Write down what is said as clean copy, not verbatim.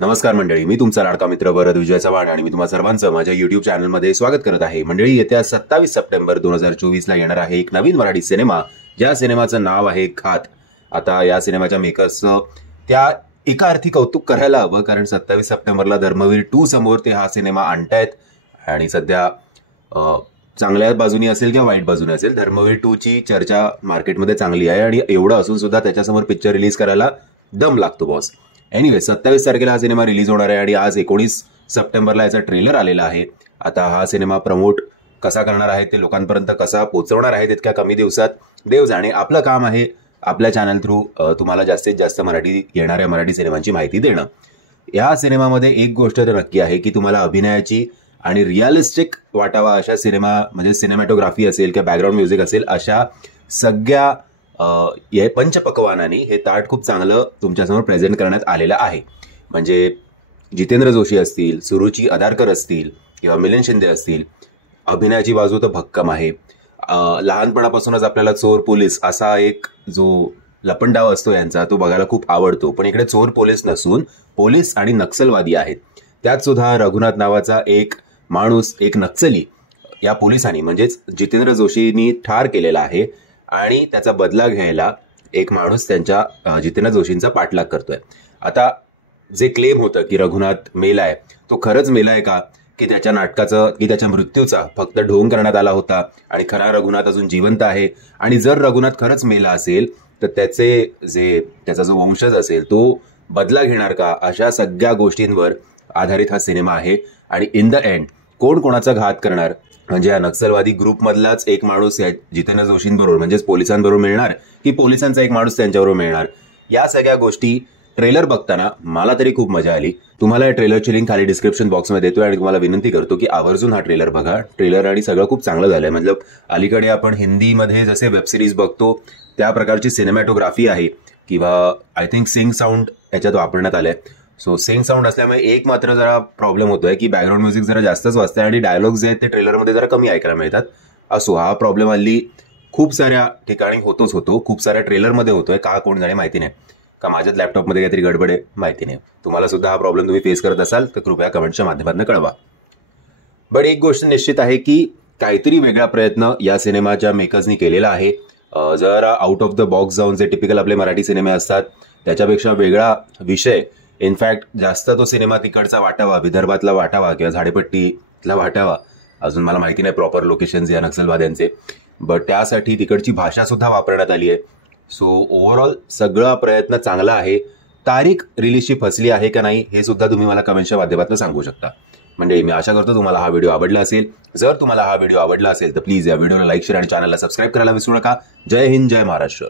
नमस्कार मंडळी, मी तुमचा लाडका मित्र वरद विजय चव्हाण आणि मी तुम्हा सर्वांचं माझ्या युट्यूब चॅनलमध्ये स्वागत करत आहे. मंडळी, येत्या 27 सप्टेंबर 2024 ला येणार आहे एक नवीन मराठी सिनेमा, ज्या सिनेमाचं नाव आहे घात. आता या सिनेमाच्या मेकर्सचं त्या एका अर्थी कौतुक करायला हवं, कारण 27 सप्टेंबरला धर्मवीर 2 समोर ते हा सिनेमा आणतायत. आणि सध्या चांगल्या बाजूनी असेल किंवा वाईट बाजूने असेल, धर्मवीर 2 ची चर्चा मार्केटमध्ये चांगली आहे आणि एवढं असून सुद्धा त्याच्यासमोर पिक्चर रिलीज करायला दम लागतो बॉस. एनिवे, 27 तारखेला हा सिनेमा रिलीज होणार आहे आणि आज 19 सप्टेंबरला याचा ट्रेलर आलेला आहे. आता हा सिनेमा प्रमोट कसा करणार आहे, ते लोकांपर्यंत कसा पोहोचवणार आहे इतक्या कमी दिवसात देव जाणे. आपलं काम आहे आपल्या चॅनल थ्रू तुम्हाला जास्तीत जास्त येणाऱ्या मराठी सिनेमांची माहिती देणं. या सिनेमामध्ये एक गोष्ट तर नक्की आहे की तुम्हाला अभिनयाची आणि रिअलिस्टिक वाटावा अशा सिनेमा, म्हणजे सिनेमॅटोग्राफी असेल किंवा बॅकग्राऊंड म्युझिक असेल, अशा सगळ्या हे पंचपक्वानाने हे ताट खूप चांगलं तुमच्यासमोर प्रेझेंट करण्यात आलेलं आहे. म्हणजे जितेंद्र जोशी असतील, सुरुची अदारकर असतील किंवा मिलिंद शिंदे असतील, अभिनयाची बाजू तर भक्कम आहे. लहानपणापासूनच आपल्याला चोर पोलीस असा एक जो लपंडाव असतो यांचा, तो बघायला खूप आवडतो. पण इकडे चोर पोलीस नसून पोलीस आणि नक्षलवादी आहेत. त्यात सुद्धा रघुनाथ नावाचा एक माणूस, एक नक्सली या पोलिसांनी म्हणजेच जितेंद्र जोशींनी ठार केलेला आहे आणि त्याचा बदला घ्यायला एक माणूस त्यांच्या जितेंद्र जोशींचा पाठलाग करतोय. आता जे क्लेम होतं की रघुनाथ मेलाय, तो खरंच मेलाय का, की त्याच्या नाटकाचं की त्याच्या मृत्यूचा फक्त ढोंग करण्यात आला होता आणि खरा रघुनाथ अजून जिवंत आहे. आणि जर रघुनाथ खरंच मेला असेल तर त्याचा जो वंशज असेल तो बदला घेणार का, अशा सगळ्या गोष्टींवर आधारित हा सिनेमा आहे. आणि इन द एंड कोण कोणाचा घात करणार, म्हणजे या नक्षलवादी ग्रुपमधलाच एक माणूस जितेंद्र जोशींबरोबर म्हणजेच पोलिसांबरोबर मिळणार की पोलिसांचा एक माणूस त्यांच्याबरोबर मिळणार, या सगळ्या गोष्टी ट्रेलर बघताना मला तरी खूप मजा आली. तुम्हाला या ट्रेलरची लिंक खाली डिस्क्रिप्शन बॉक्समध्ये देतोय आणि तुम्हाला विनंती करतो की आवर्जून हा ट्रेलर बघा. ट्रेलर आणि सगळं खूप चांगलं झालंय. मतलब अलीकडे आपण हिंदीमध्ये जसे वेब सिरीज बघतो त्या प्रकारची सिनेमॅटोग्राफी आहे, किंवा आय थिंक सिंग साऊंड याच्यात वापरण्यात आलंय. सो सिंग साऊंड असल्यामुळे एक मात्र जरा प्रॉब्लेम होतोय की बॅकग्राऊंड म्युझिक जरा जास्तच वाजतंय आणि डायलॉग्स जे आहेत ते ट्रेलरमध्ये जरा कमी ऐकायला मिळतात. असो, हा प्रॉब्लेम हल्ली खूप साऱ्या ठिकाणी होतो, खूप साऱ्या ट्रेलरमध्ये होतोय. का कोण जाणे माहिती नाही, का माझ्याच लॅपटॉपमध्ये काहीतरी गडबड आहे माहिती नाही. तुम्हाला सुद्धा हा प्रॉब्लेम तुम्ही फेस करत असाल तर कृपया कमेंटच्या माध्यमातून कळवा. बट एक गोष्ट निश्चित आहे की काहीतरी वेगळा प्रयत्न या सिनेमाच्या मेकर्सनी केलेला आहे. जर आउट ऑफ द बॉक्स जाऊन जे टिपिकल आपले मराठी सिनेमे असतात त्याच्यापेक्षा वेगळा विषय, इनफॅक्ट जास्त तो सिनेमा तिकडचा वाटावा, विदर्भातला वाटावा किंवा झाडेपट्टीला वाटावा. अजून मला माहिती नाही प्रॉपर लोकेशन्स या नक्षलवाद्यांचे, बट त्यासाठी तिकडची भाषा सुद्धा वापरण्यात आली आहे. सो ओव्हरऑल सगळा प्रयत्न चांगला आहे. तारीख रिलीजची फसली आहे का नाही हे सुद्धा तुम्ही मला कमेंटच्या माध्यमातून सांगू शकता. म्हणजे मी आशा करतो तुम्हाला हा व्हिडिओ आवडला असेल. जर तुम्हाला हा व्हिडिओ आवडला असेल तर प्लीज या व्हिडिओला लाईक, शेअर आणि चॅनलला सबस्क्राईब करायला विसरू नका. जय हिंद, जय महाराष्ट्र.